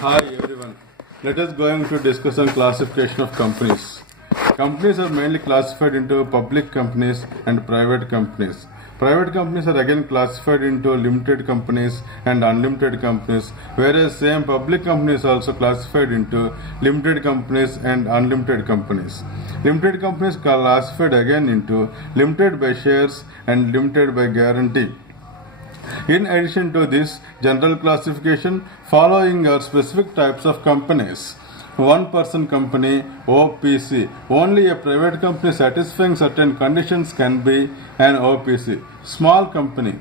Hi everyone. Let us going to discuss on classification of companies. Companies are mainly classified into public companies and private companies. Private companies are again classified into limited companies and unlimited companies, whereas same public companies are also classified into limited companies and unlimited companies. Limited companies classified again into limited by shares and limited by guarantee. In addition to this general classification, following are specific types of companies. One person company OPC. Only a private company satisfying certain conditions can be an OPC. Small company.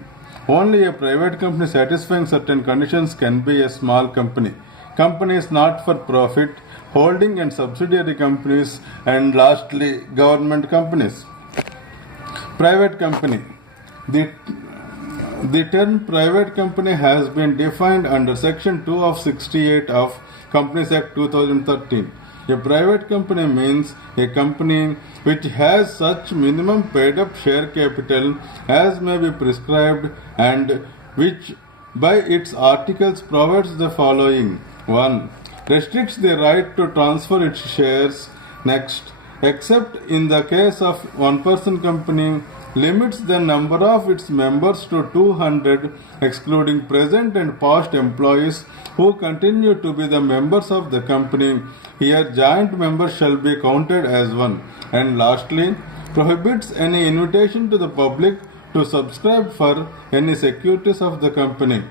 Only a private company satisfying certain conditions can be a small company. Companies not for profit, holding and subsidiary companies, and lastly government companies. Private company. The term private company has been defined under Section 2 of 68 of Companies Act 2013. A private company means a company which has such minimum paid up share capital as may be prescribed and which by its articles provides the following. 1. Restricts the right to transfer its shares. Next, except in the case of one person company, limits the number of its members to 200, excluding present and past employees who continue to be the members of the company. Here, joint members shall be counted as one. And lastly, prohibits any invitation to the public to subscribe for any securities of the company.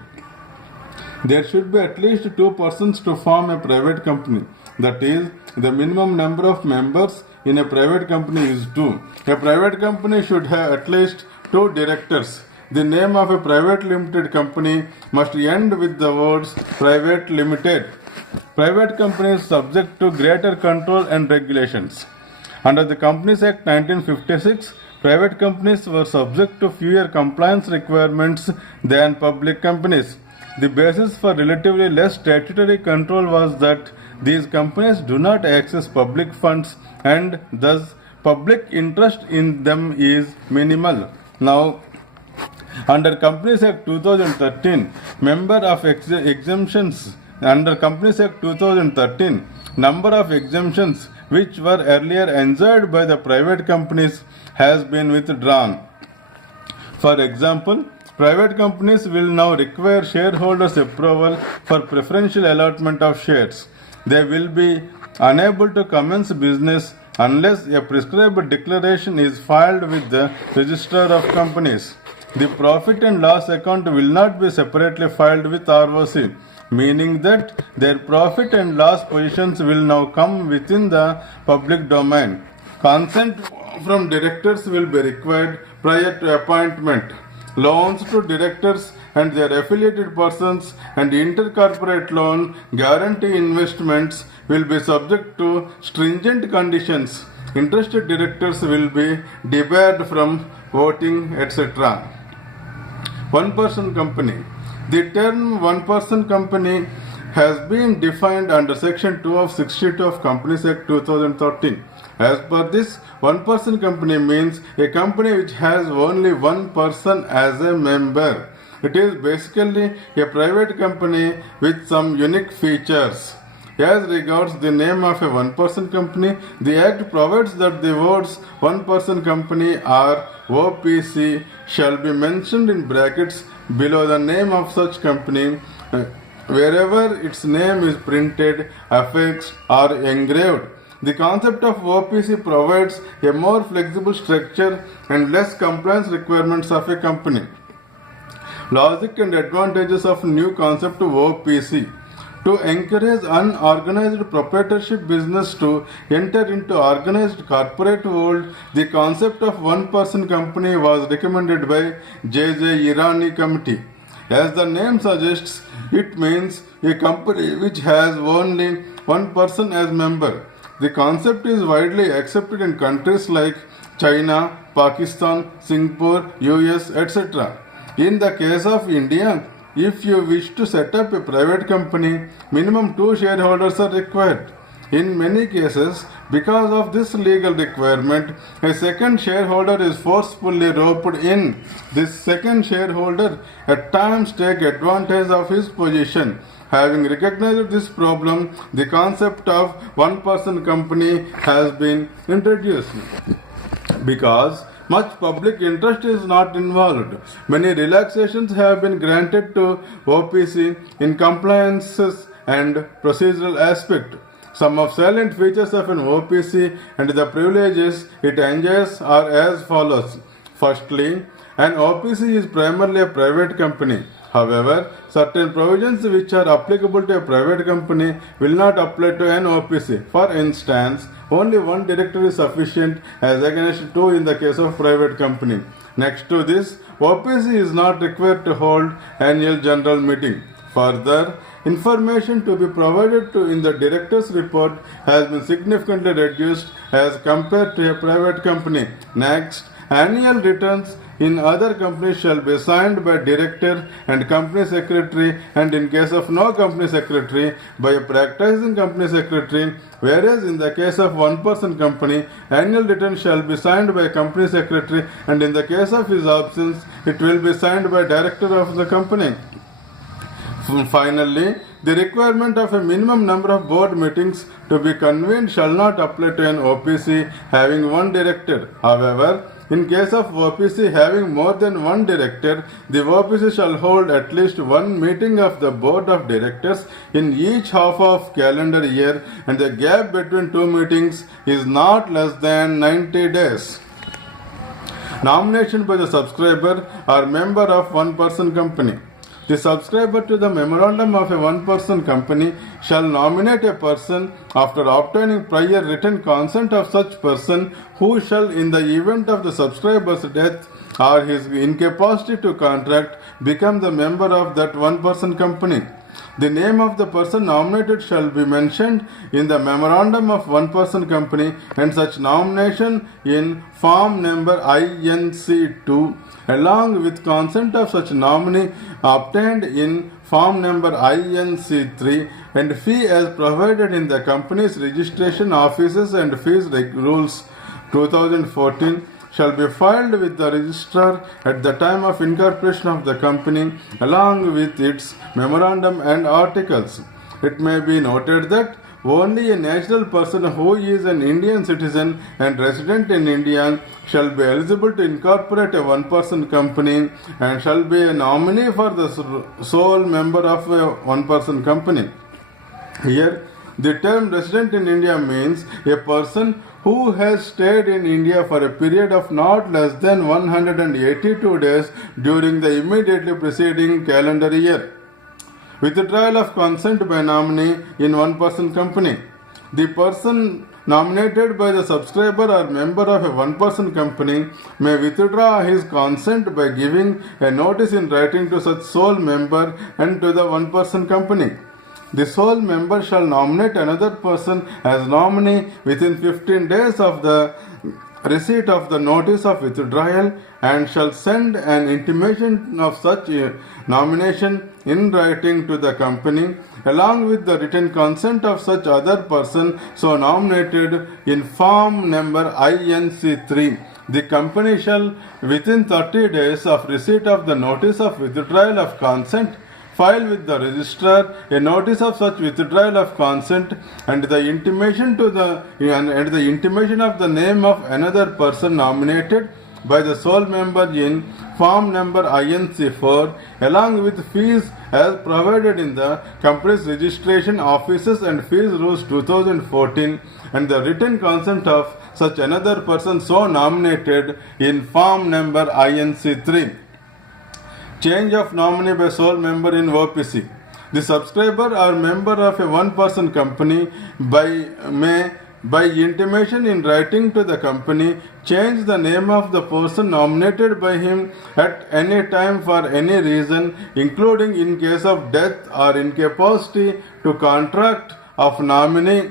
There should be at least two persons to form a private company. That is, the minimum number of members in a private company is 2. A private company should have at least 2 directors. The name of a private limited company must end with the words private limited. Private companies subject to greater control and regulations. Under the Companies Act 1956, private companies were subject to fewer compliance requirements than public companies. The basis for relatively less statutory control was that these companies do not access public funds and thus public interest in them is minimal. Now, under Companies Act 2013, member of exemptions under Companies Act 2013, number of exemptions which were earlier enjoyed by the private companies has been withdrawn. For example, private companies will now require shareholders' approval for preferential allotment of shares. They will be unable to commence business unless a prescribed declaration is filed with the Registrar of Companies. The profit and loss account will not be separately filed with ROC, meaning that their profit and loss positions will now come within the public domain. Consent from directors will be required prior to appointment. Loans to directors and their affiliated persons and intercorporate loan guarantee investments will be subject to stringent conditions. Interested directors will be debarred from voting, etc. One person company. The term one person company has been defined under Section 2 of 62 of Companies Act 2013. As per this, one person company means a company which has only one person as a member. It is basically a private company with some unique features. As regards the name of a one person company, the Act provides that the words one person company or OPC shall be mentioned in brackets below the name of such company wherever its name is printed, affixed, or engraved. The concept of OPC provides a more flexible structure and less compliance requirements of a company. Logic and advantages of new concept of OPC. To encourage unorganized proprietorship business to enter into organized corporate world, the concept of one person company was recommended by J.J. Irani Committee. As the name suggests, it means a company which has only one person as member. The concept is widely accepted in countries like China, Pakistan, Singapore, US, etc. In the case of India, if you wish to set up a private company, minimum 2 shareholders are required. In many cases, because of this legal requirement, a second shareholder is forcefully roped in. This second shareholder at times takes advantage of his position. Having recognized this problem, the concept of one-person company has been introduced. Because much public interest is not involved, many relaxations have been granted to OPC in compliances and procedural aspect. Some of salient features of an OPC and the privileges it enjoys are as follows. Firstly, an OPC is primarily a private company. However, certain provisions which are applicable to a private company will not apply to an OPC. For instance, only one director is sufficient as against two in the case of private company. Next to this, OPC is not required to hold annual general meeting. Further, information to be provided to in the director's report has been significantly reduced as compared to a private company. Next, annual returns in other companies shall be signed by director and company secretary, and in case of no company secretary, by a practicing company secretary, whereas in the case of one-person company, annual return shall be signed by company secretary, and in the case of his absence, it will be signed by director of the company. Finally, the requirement of a minimum number of board meetings to be convened shall not apply to an OPC having one director. However, in case of OPC having more than one director, the OPC shall hold at least one meeting of the board of directors in each half of calendar year, and the gap between two meetings is not less than 90 days. Nomination by the subscriber or member of one-person company. The subscriber to the memorandum of a one-person company shall nominate a person after obtaining prior written consent of such person, who shall, in the event of the subscriber's death or his incapacity to contract, become the member of that one-person company. The name of the person nominated shall be mentioned in the memorandum of one-person company, and such nomination in form number INC2 along with consent of such nominee obtained in form number INC3, and fee as provided in the company's registration offices and fees rules 2014 shall be filed with the registrar at the time of incorporation of the company along with its memorandum and articles. It may be noted that only a natural person who is an Indian citizen and resident in India shall be eligible to incorporate a one-person company and shall be a nominee for the sole member of a one-person company. Here, the term resident in India means a person who has stayed in India for a period of not less than 182 days during the immediately preceding calendar year. Withdrawal of consent by nominee in one-person company. The person nominated by the subscriber or member of a one-person company may withdraw his consent by giving a notice in writing to such sole member and to the one-person company. The sole member shall nominate another person as nominee within 15 days of the receipt of the notice of withdrawal, and shall send an intimation of such nomination in writing to the company along with the written consent of such other person so nominated in form number INC3. The company shall, within 30 days of receipt of the notice of withdrawal of consent, file with the registrar a notice of such withdrawal of consent and the intimation of the name of another person nominated by the sole member in form number INC4 along with fees as provided in the company's registration offices and fees rules 2014 and the written consent of such another person so nominated in form number INC3. Change of nominee by sole member in OPC. The subscriber or member of a one-person company may, by intimation in writing to the company, change the name of the person nominated by him at any time for any reason, including in case of death or incapacity to contract of nominee,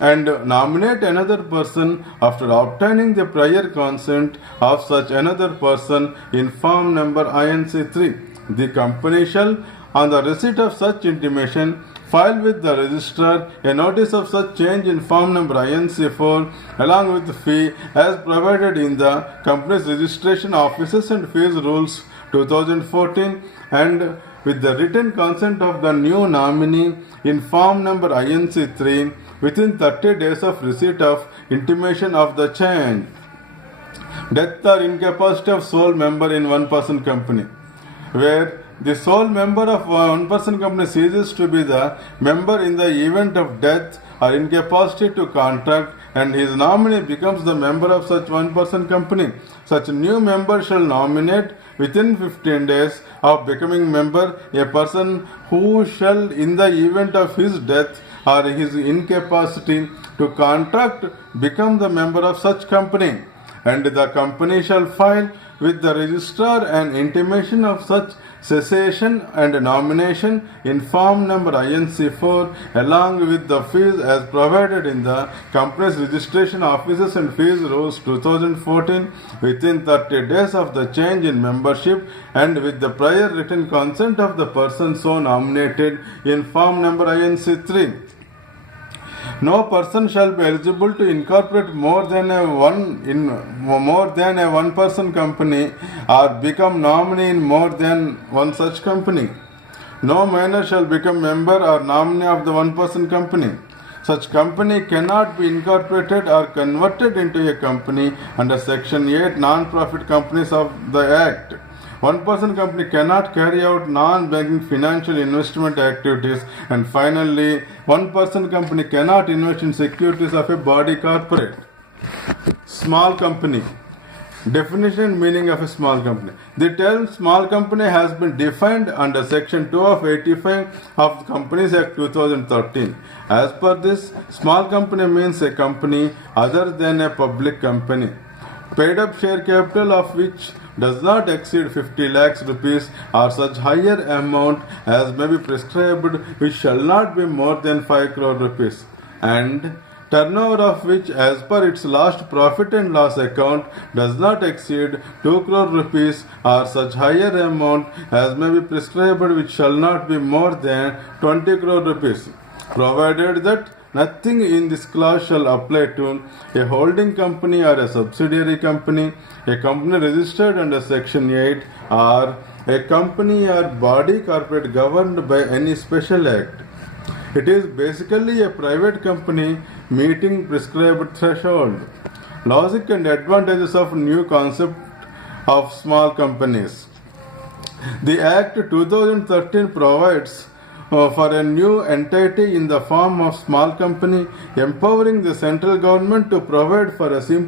and nominate another person after obtaining the prior consent of such another person in form number INC3. The company shall, on the receipt of such intimation, file with the registrar a notice of such change in form number INC4 along with the fee as provided in the company's registration offices and fees rules 2014 and with the written consent of the new nominee in form number INC3 within 30 days of receipt of intimation of the change. Death or incapacity of sole member in one-person company, where the sole member of one-person company ceases to be the member in the event of death or incapacity to contract and his nominee becomes the member of such one-person company. Such new member shall nominate within 15 days of becoming member a person who shall in the event of his death or his incapacity to contract become the member of such company, and the company shall file with the registrar an intimation of such cessation and nomination in form number INC4 along with the fees as provided in the company's registration offices and fees rules 2014 within 30 days of the change in membership and with the prior written consent of the person so nominated in form number INC3. No person shall be eligible to incorporate more than a one-person company or become nominee in more than one such company. No minor shall become member or nominee of the one-person company. Such company cannot be incorporated or converted into a company under Section 8 Non-Profit Companies of the Act. One-person company cannot carry out non-banking financial investment activities, and finally, one-person company cannot invest in securities of a body corporate. Small company. Definition and meaning of a small company. The term small company has been defined under Section 2 of 85 of the Companies Act 2013. As per this, small company means a company other than a public company, paid up share capital of which does not exceed 50 lakhs rupees or such higher amount as may be prescribed, which shall not be more than 5 crore rupees, and turnover of which as per its last profit and loss account does not exceed 2 crore rupees or such higher amount as may be prescribed, which shall not be more than 20 crore rupees, provided that nothing in this clause shall apply to a holding company or a subsidiary company, a company registered under Section 8, or a company or body corporate governed by any special act. It is basically a private company meeting prescribed threshold. Logic and advantages of new concept of small companies. The Act 2013 provides for a new entity in the form of small company, empowering the central government to provide for a simple